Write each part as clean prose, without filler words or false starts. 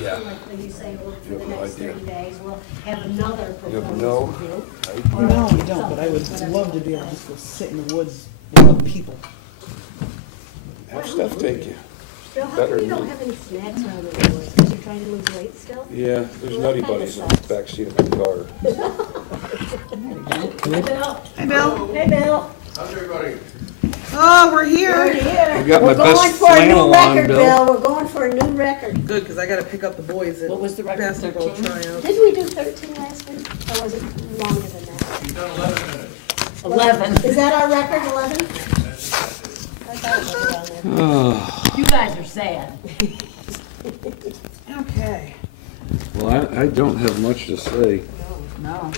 Yeah. Like you say, well, for You the have no next idea. 30 days, we'll have another You have proposed no review. idea. No, I don't, but I would love to be able to just go sit in the woods with other people. Have Steph take you. Bill, how Better come you than don't me. have any snacks around the neighborhood? Because you're trying to lose weight still? Yeah, there's Well, Nutty that kinda Buddies in the sucks. backseat of my car. Hey, Bill. Hey, Bill. Hey, Bill. How's everybody? Oh, we're here. I got my We're going best for a new flannel on, record, Bill. Bill. We're going for a new record. Good, because I got to pick up the boys at What was the record, basketball 13? tryouts. Didn't we do 13 last week? Or was it longer than that? You've done 11 minutes. 11. Is that our record, 11? I thought it was around there. You guys are sad. Okay. Well, I don't have much to say. No.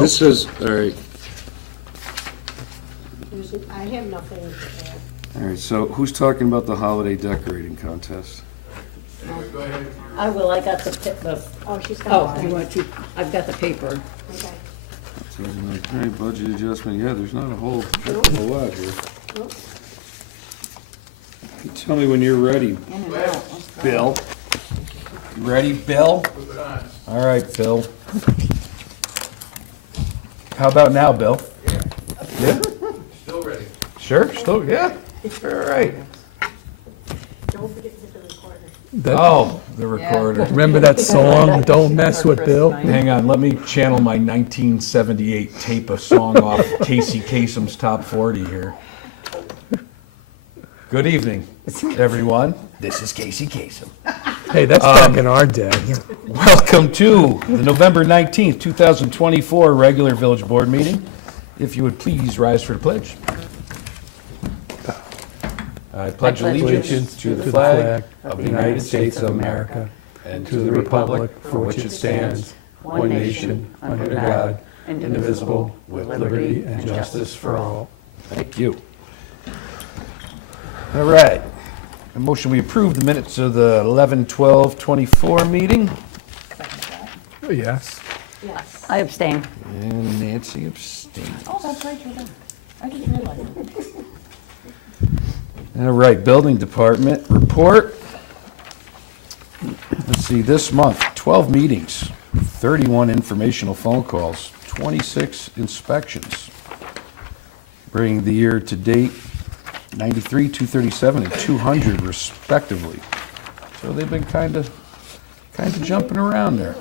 This is, all right, I have nothing to add. all right, so who's talking about the holiday decorating contest? Go ahead. I will, I got Oh, she's oh, got you it. want to, I've got the paper. Okay. So, all right, budget adjustment, yeah, there's not a whole heck of a lot here. Nope. You tell me when you're ready, In and out. Let's go. Bill. You ready, Bill? Move it on. All right, Bill. How about now, Bill? Yeah? Still ready. Sure, still, yeah, all right. Don't forget to hit the recorder. Oh, the recorder. Remember that song, Don't Mess with Bill? Hang on, let me channel my 1978 tape a song off Casey Kasem's Top 40 here. Good evening, everyone. This is Casey Kasem. Hey, that's back in our day. Welcome to the November 19th, 2024 regular Village Board meeting. If you would please rise for the pledge. I pledge allegiance to the flag of the United States of America and to the republic for which it stands, one nation, under God, indivisible, with liberty and justice for all. Thank you. All right. A motion, we approve the minutes of the 11/12/24 meeting. Yes. Yes. I abstain. And Nancy abstained. Oh, that's right, you're there. I didn't realize it. All right, building department report. Let's see, this month, 12 meetings, 31 informational phone calls, 26 inspections, bringing the year to date 93, 237, and 200 respectively. So they've been kind of jumping around there.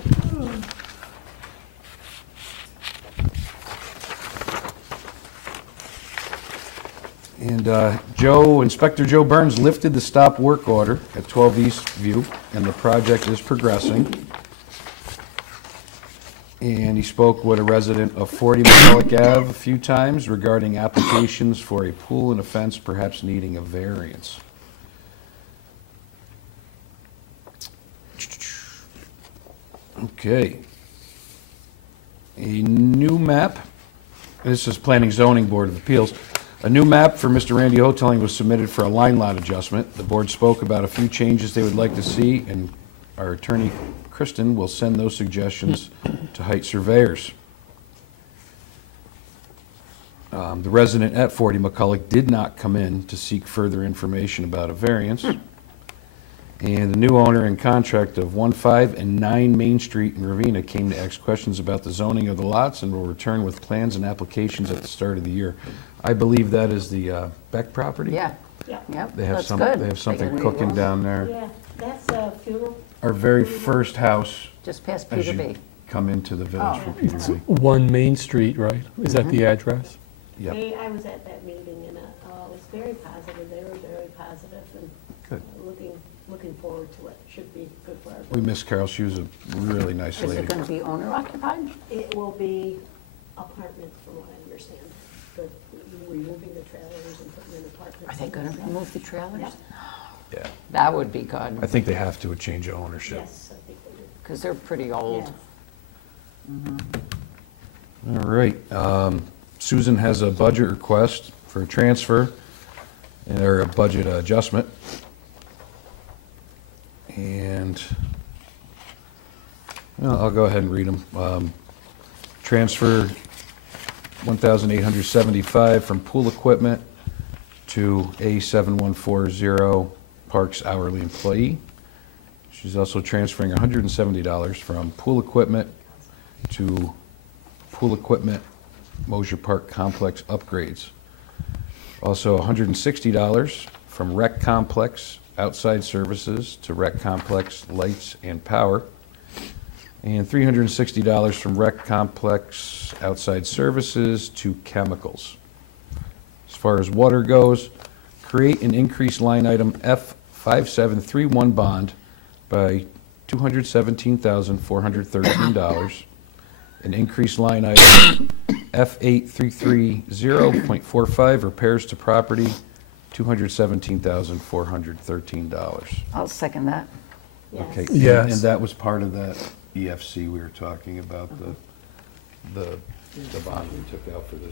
And Inspector Joe Burns lifted the stop work order at 12 East View, and the project is progressing. And he spoke with a resident of 40 McCulloch Ave a few times regarding applications for a pool and a fence perhaps needing a variance. Okay. A new map. This is Planning Zoning Board of Appeals. A new map for Mr. Randy Hoteling was submitted for a line lot adjustment. The board spoke about a few changes they would like to see, and our attorney, Kristen, will send those suggestions to Height surveyors. The resident at 40 McCulloch did not come in to seek further information about a variance. And the new owner and contract of 15 and 9 Main Street in Ravena came to ask questions about the zoning of the lots and will return with plans and applications at the start of the year. I believe that is the Beck property? Yeah, Yeah. yep, They have that's some, good. they have something got- cooking down there. Yeah, that's a funeral. Our very first house Just past as Peter you B. come into the village Oh. from Peter B. 1 Main Street, right? Is that the address? Yep. I was at that meeting and it was very positive. They were very positive and Good. looking forward to it. Should be good for We everybody. miss Carol. She was a really nice Is it lady. going to be owner occupied? It will be apartments from what I understand. But removing the trailers and putting in apartments. Are they going to remove the trailers? Yep. Yeah. That would be I good, think they have to a change of ownership. Yes, I think they do. because they're pretty old. Yes. All right. Susan has a budget request for a transfer or a budget adjustment. And well, I'll go ahead and read them. Transfer 1,875 from pool equipment to A7140 Parks hourly employee. She's also transferring $170 from pool equipment to pool equipment Mosier Park complex upgrades. Also $160 from rec complex outside services to rec complex lights and power. And $360 from rec complex outside services to chemicals. As far as water goes, create an increased line item F5731 bond by $217,413. An increased line item F8330.45 repairs to property, $217,413. I'll second that. Okay. Yes. And that was part of that EFC we were talking about, the bond we took out for the 0%.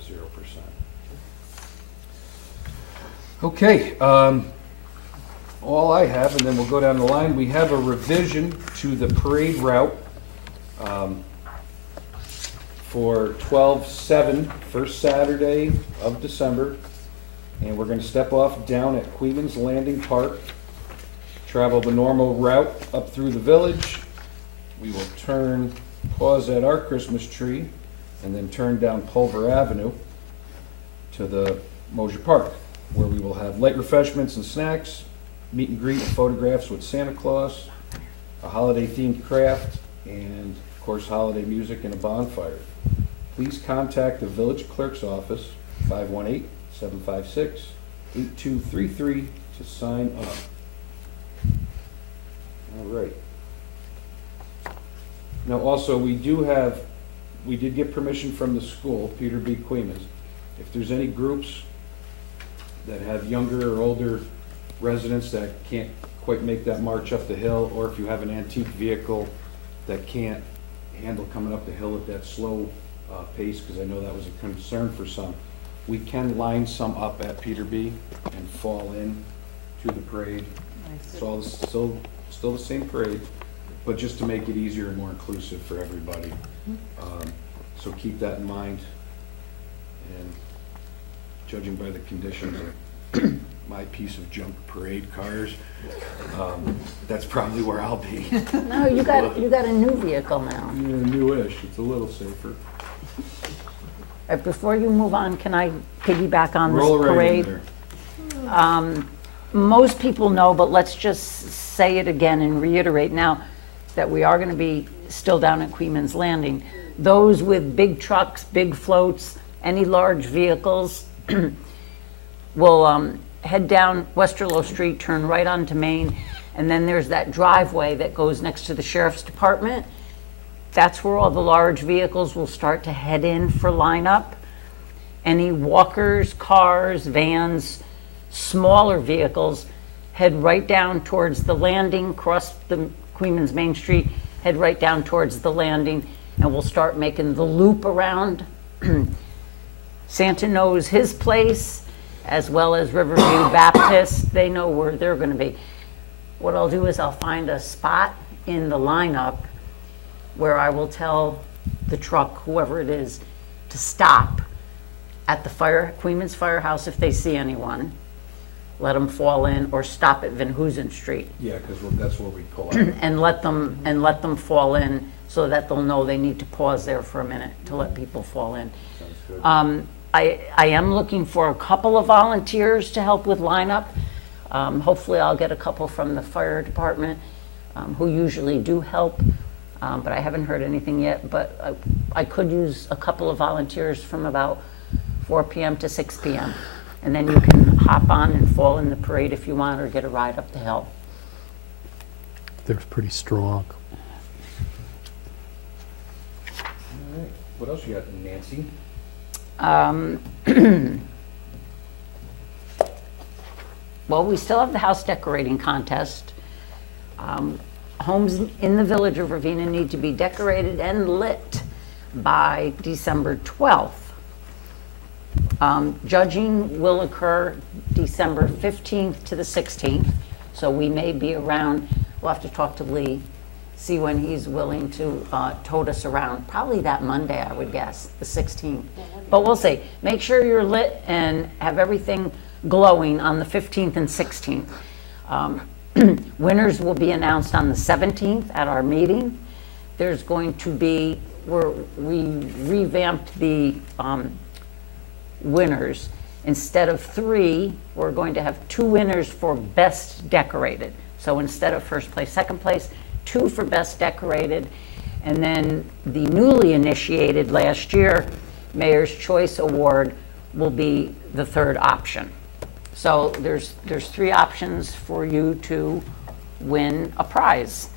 Okay, all I have, and then we'll go down the line, we have a revision to the parade route for 12/7, first Saturday of December. And we're gonna step off down at Queens Landing Park, travel the normal route up through the village. We will pause at our Christmas tree, and then turn down Pulver Avenue to the Mosier Park, where we will have light refreshments and snacks, meet and greet, photographs with Santa Claus, a holiday-themed craft, and, of course, holiday music and a bonfire. Please contact the village clerk's office, 518-756-8233, to sign up. All right. Now, also, we did get permission from the school, Peter B. Queens. If there's any groups that have younger or older residents that can't quite make that march up the hill, or if you have an antique vehicle that can't handle coming up the hill at that slow pace, because I know that was a concern for some, we can line some up at Peter B. and fall in to the parade. It's all still the same parade, but just to make it easier and more inclusive for everybody. So keep that in mind. And judging by the conditions of my piece of junk parade cars, that's probably where I'll be. No, you got a new vehicle now. Yeah, newish, it's a little safer. Before you move on, can I piggyback on this Roll right in parade? there. Most people know, but let's just say it again and reiterate now that we are going to be still down at Queens Landing. Those with big trucks, big floats, any large vehicles will head down Westerlo Street, turn right onto Main, and then there's that driveway that goes next to the Sheriff's Department. That's where all the large vehicles will start to head in for lineup. Any walkers, cars, vans, smaller vehicles head right down towards the landing, cross the Queens Main Street, head right down towards the landing, and we'll start making the loop around. Santa knows his place, as well as Riverview Baptist. They know where they're going to be. What I'll do is I'll find a spot in the lineup where I will tell the truck, whoever it is, to stop at the Queens Firehouse if they see anyone. Let them fall in, or stop at Van Hoosen Street Yeah, because that's where we pull out. and let them fall in, so that they'll know they need to pause there for a minute to let people fall in. Sounds good. I am looking for a couple of volunteers to help with lineup. Hopefully I'll get a couple from the fire department who usually do help, but I haven't heard anything yet. But I could use a couple of volunteers from about 4 p.m. to 6 p.m. And then you can hop on and fall in the parade if you want, or get a ride up the hill. They're pretty strong. All right. What else you got, Nancy? Well, we still have the house decorating contest. Homes in the village of Ravena need to be decorated and lit by December 12th. Judging will occur December 15th to the 16th, so we may be around. We'll have to talk to Lee, see when he's willing to tote us around. Probably that Monday, I would guess, the 16th. But we'll see. Make sure you're lit and have everything glowing on the 15th and 16th. Winners will be announced on the 17th at our meeting. There's going to be, we revamped the winners. Instead of 3, we're going to have 2 winners for best decorated. So instead of first place, second place, 2 for best decorated. And then the newly initiated last year Mayor's Choice Award will be the 3rd option. So there's 3 options for you to win a prize.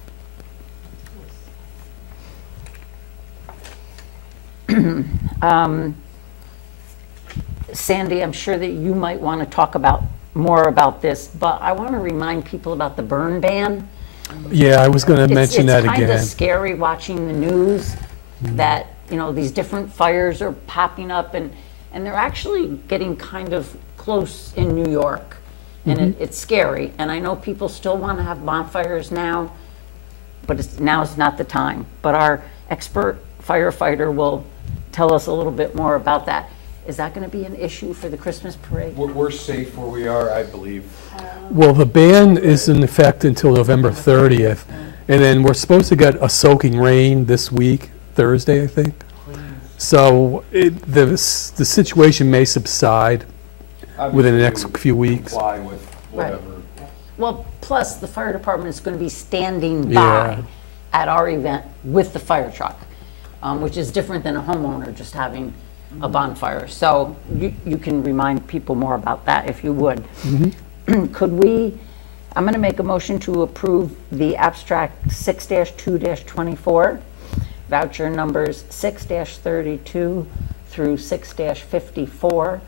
Sandy, I'm sure that you might want to talk more about this, but I want to remind people about the burn ban. Yeah, I was going to mention that It's kind again. of scary watching the news that, these different fires are popping up and they're actually getting kind of close in New York. And it's scary. And I know people still want to have bonfires now, but now's not the time. But our expert firefighter will tell us a little bit more about that. Is that going to be an issue for the Christmas parade? We're safe where we are, I believe. Well, the ban is in effect until November 30th, and then we're supposed to get a soaking rain this week, Thursday, I think. So the situation may subside within the next few weeks. Comply with whatever. Well, plus the fire department is going to be standing Yeah. by at our event with the fire truck, which is different than a homeowner just having a bonfire. So you can remind people more about that if you would. Could we, I'm going to make a motion to approve the abstract 6-2-24, voucher numbers 6-32 through 6-54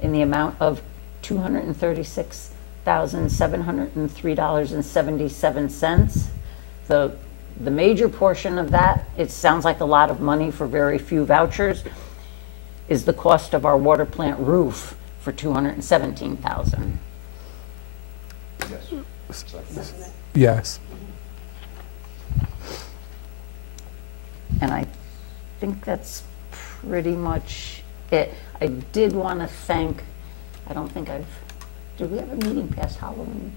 in the amount of $236,703.77. The major portion of that, it sounds like a lot of money for very few vouchers, is the cost of our water plant roof for $217,000. Yes. Yes. And I think that's pretty much it. I did want to thank, did we have a meeting past Halloween?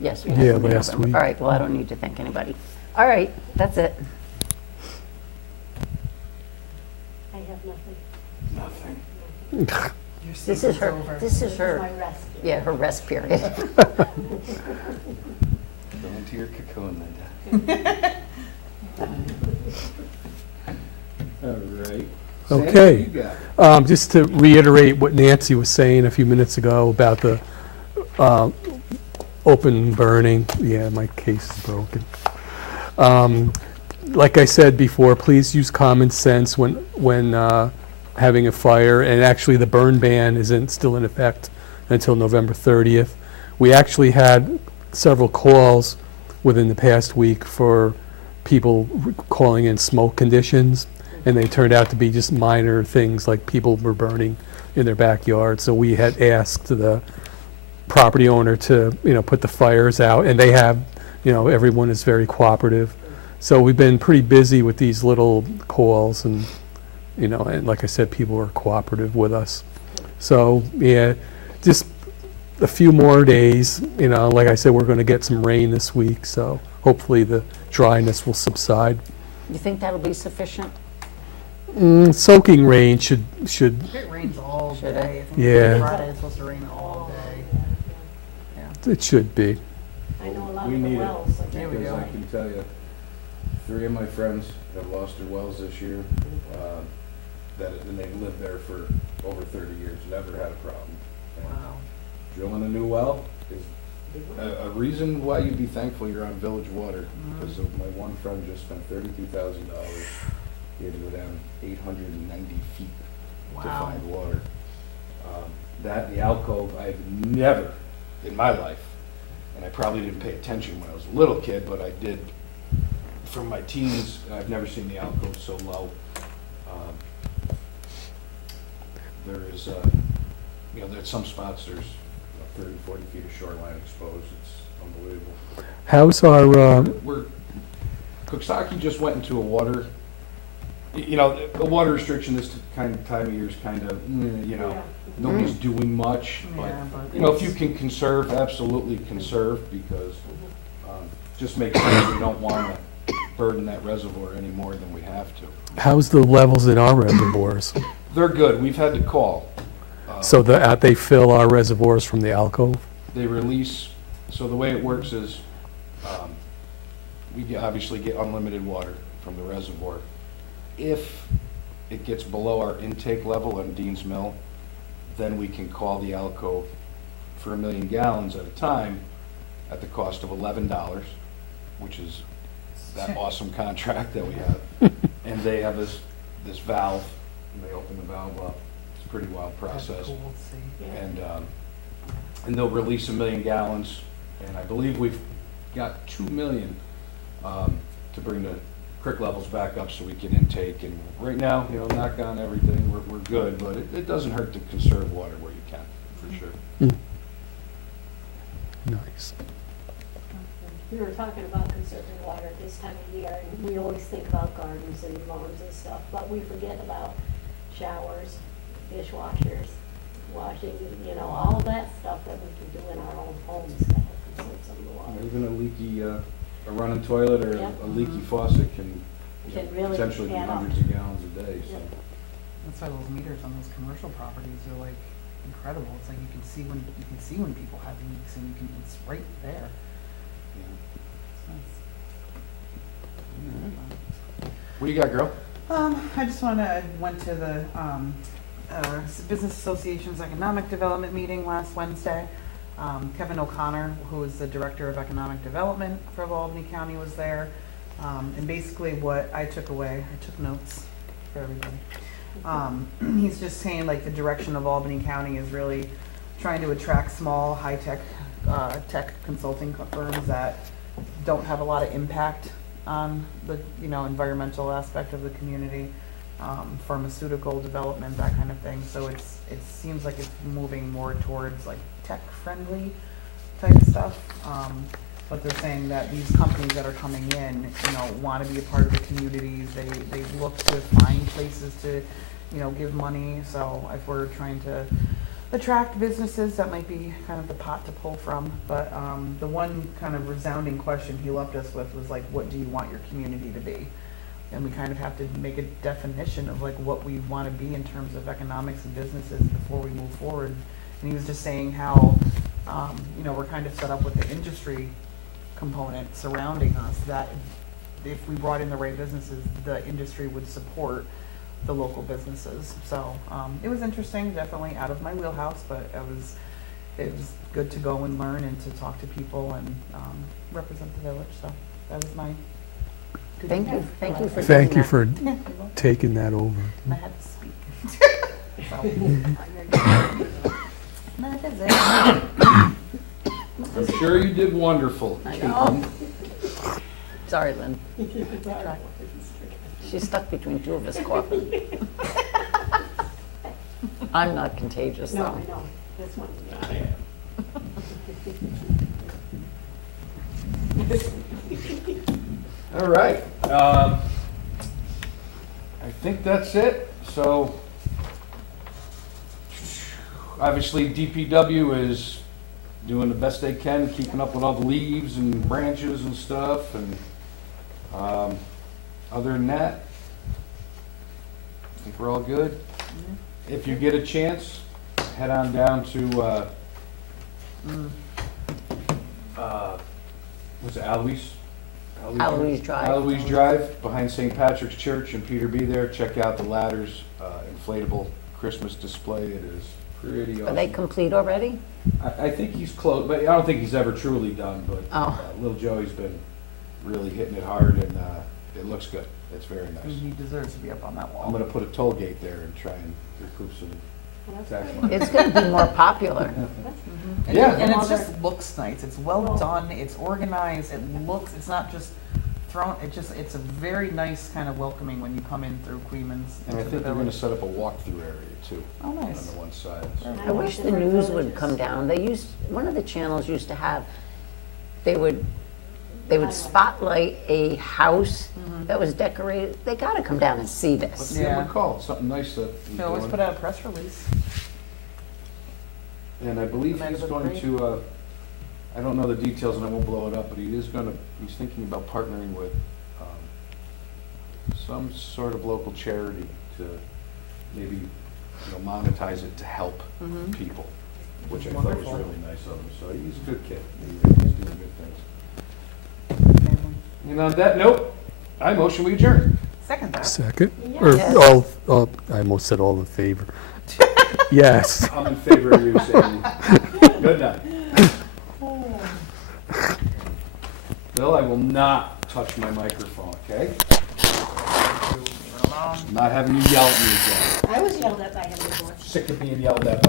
Yes, we had. Yeah, one in last November. week. All right, well, I don't need to thank anybody. All right, that's it. I have nothing. Nothing. This is her, My rest. yeah, her rest period. Go into your cocoon, Linda. All right. Okay. Sandy, you got it. Just to reiterate what Nancy was saying a few minutes ago about the open burning. Yeah, my case is broken. Like I said before, please use common sense when having a fire. And actually, the burn ban isn't still in effect until November 30th. We actually had several calls within the past week for people calling in smoke conditions, and they turned out to be just minor things like people were burning in their backyard. So we had asked the property owner to, put the fires out, and they have, everyone is very cooperative. So we've been pretty busy with these little calls, and, and like I said, people are cooperative with us. So, yeah, just a few more days, like I said, we're going to get some rain this week, so hopefully the dryness will subside. You think that'll be sufficient? Soaking rain should, It rains all Should day. I think Yeah. Friday it's supposed to rain all day. it should be. I know a lot We of the need it. wells. There we Because go. I can tell you, 3 of my friends have lost their wells this year, and they've lived there for over 30 years, never had a problem. And Wow. Drilling a new well is a reason why you'd be thankful you're on village water, because my one friend just spent $32,000. He had to go down 890 feet to Wow. find water. That and the alcove, I've never in my life, and I probably didn't pay attention when I was a little kid, but I did from my teens. I've never seen the alcove so low. There is, there's some spots, there's 30, 40 feet of shoreline exposed. It's unbelievable. How's our, Cooksaki just went into a water, a water restriction this time of year is kind of, nobody's doing much, but, Yeah, but you know, if you can conserve, absolutely conserve, because, just makes sense, we don't wanna burden that reservoir any more than we have to. How's the levels in our reservoirs? They're good, we've had to call. So they fill our reservoirs from the alcove? They release, so the way it works is, obviously get unlimited water from the reservoir. If it gets below our intake level on Dean's Mill, then we can call the alcove for 1 million gallons at a time at the cost of $11, which is that awesome contract that we have. And they have this valve, and they open the valve up. It's a pretty wild process. And they'll release 1 million gallons, and I believe we've got 2 million to bring the creek levels back up so we can intake. And right now, you know, knock on everything, we're good, but it doesn't hurt to conserve water where you can, for sure. Nice. We were talking about conserving water this time of year, and we always think about gardens and lawns and stuff, but we forget about showers, dishwashers, washing, you know, all that stuff that we can do in our own homes to help conserve some of the water. Even a leaky, a running toilet or Yep. a leaky faucet can Can really potentially be add up. hundreds of gallons a day, so. Yep. That's why those meters on those commercial properties are like incredible. It's like you can see when people have leaks and it's right there. It's nice. What do you got, girl? I went to the Business Association's Economic Development meeting last Wednesday. Kevin O'Connor, who is the Director of Economic Development for Albany County, was there. And basically what I took away, I took notes for everybody. He's just saying like the direction of Albany County is really trying to attract small, high-tech, tech consulting firms that don't have a lot of impact on the, you know, environmental aspect of the community, pharmaceutical development, that kind of thing. So it seems like it's moving more towards like tech-friendly type stuff. But they're saying that these companies that are coming in, you know, want to be a part of the communities. They look to find places to, you know, give money. So if we're trying to attract businesses, that might be kind of the pot to pull from. But the one kind of resounding question he left us with was like, what do you want your community to be? And we kind of have to make a definition of like what we want to be in terms of economics and businesses before we move forward. And he was just saying how, you know, we're kind of set up with the industry component surrounding us, that if we brought in the right businesses, the industry would support the local businesses. So it was interesting, definitely out of my wheelhouse, but it was good to go and learn and to talk to people and represent the village. So that was my good Thank you enough. for doing Thank you that. for Yeah, taking that over. I had to speak. So, that is it. I'm sure you did wonderful. I know. Sorry, Lynn. She's stuck between two of us coughing. I'm not contagious, No, though. I know, this one. All right. I think that's it. So, obviously, DPW is doing the best they can, keeping up with all the leaves and branches and stuff. And other than that, I think we're all good. If you get a chance, head on down to what's it, Alois? Alois Drive. Alois Drive, behind St. Patrick's Church, and Peter be there. Check out the ladders, inflatable Christmas display. It is pretty awesome. Are they complete already? I think he's close, but I don't think he's ever truly done. But Oh. Little Joey's been really hitting it hard, and it looks good. It's very nice. He deserves to be up on that wall. I'm gonna put a toll gate there and try and recoup some tax money. It's going to be more popular. And Yeah. and it just looks nice. It's well done. It's organized. It's not just thrown. It's a very nice kind of welcoming when you come in through Queens. And I into think the they're gonna village. set up a walkthrough area too. Oh, On nice. the one side. so. I wish the news would come down. One of the channels used to have, they would spotlight a house that was decorated. They gotta come down and see What's this. the number Yeah. called? Something nice that he's They always doing. put out a press release. And I believe Might have he's been going great. to, I don't know the details and I won't blow it up, but he's thinking about partnering with some sort of local charity to maybe, monetize it to help Mhm. people, which I thought was Wonderful. really nice of him. So he's a good kid. He's doing good things. Family. And on that note, I motion we adjourn. Second that. Second? Or, Yes. I almost said all in favor. Yes. I'm in favor of you saying, good night. Bill, I will not touch my microphone, okay? I'm not having you yell at me again. I was yelled at by him before. Sick of being yelled at by